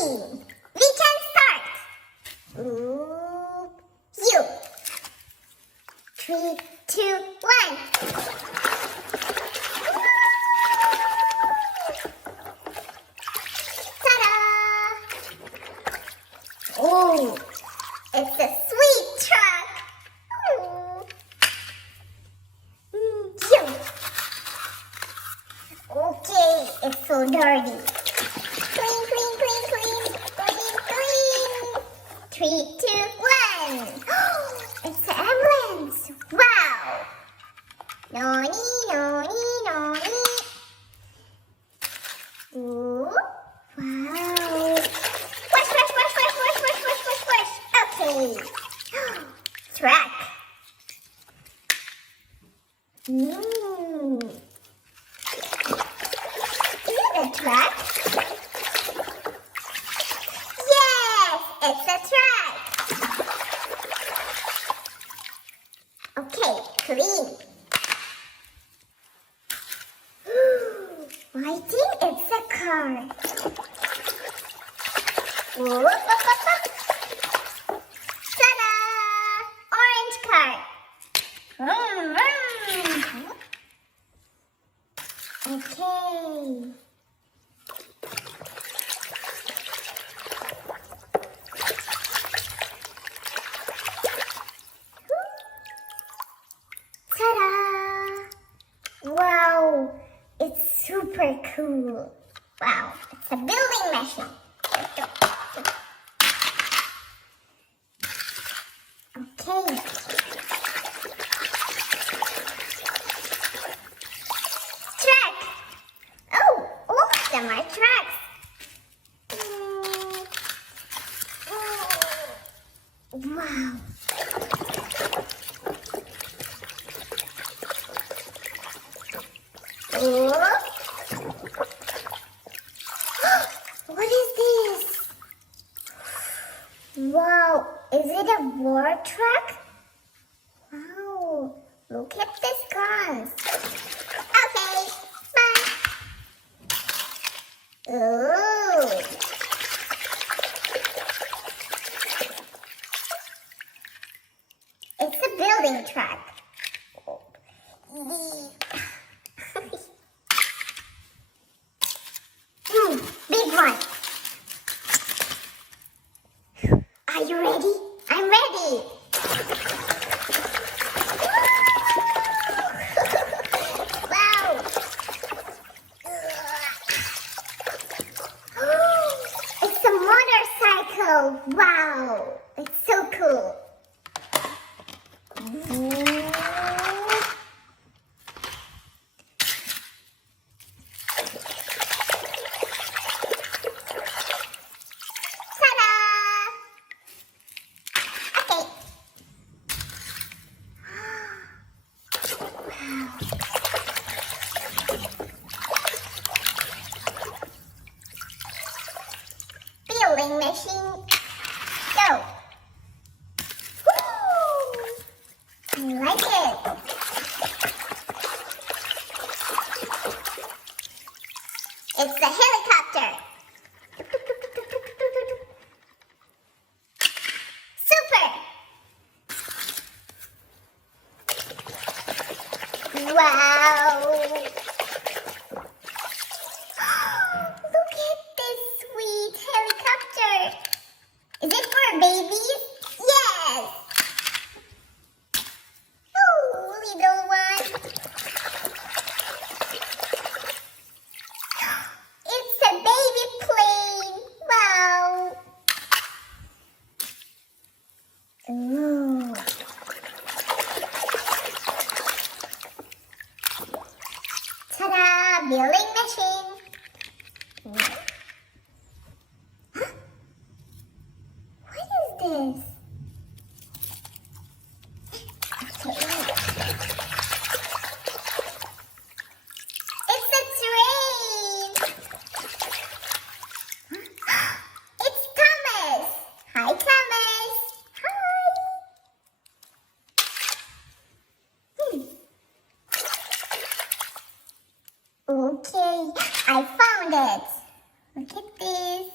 clean. We can start. Ooh, you. 3, 2, 1. Ta-da! Oh, it's a sweet truck. Oh. You. Okay, it's so dirty. Clean, clean, clean, clean, clean, clean. 3, 2, 1. It's an ambulance. Wow. Noni, noni, noni. Ooh, wow. Wash, wash, wash, wash, wash, wash, wash, wash, wash. Okay. Truck. Is it a truck? Yes, it's a truck. Okay, clean. I think it's a car. Whoop, whoop, whoop, whoop. Ta-da! Orange car. Vroom, vroom. Okay. Ta-da! Wow, it's super cool. Wow, it's a building machine. Okay. Truck. Oh, all of them are trucks. Wow. Oh. What is this? Wow, is it a war truck? Wow, look at this guns. Okay, bye. Ooh. It's a building truck. Big one. Are you ready? I'm ready. Wow. It's a motorcycle. Wow. It's so cool. Building machine, go! Woo! I like it. It's a helicopter. Super! Wow! Look at this sweet helicopter. Is it for babies? Yes. Oh, little one. It's a baby plane. Wow. Ooh. Ta-da! Building machine. What is this? It's a train. It's Thomas. Hi, Thomas. Hi. Okay, I found it. Look at this.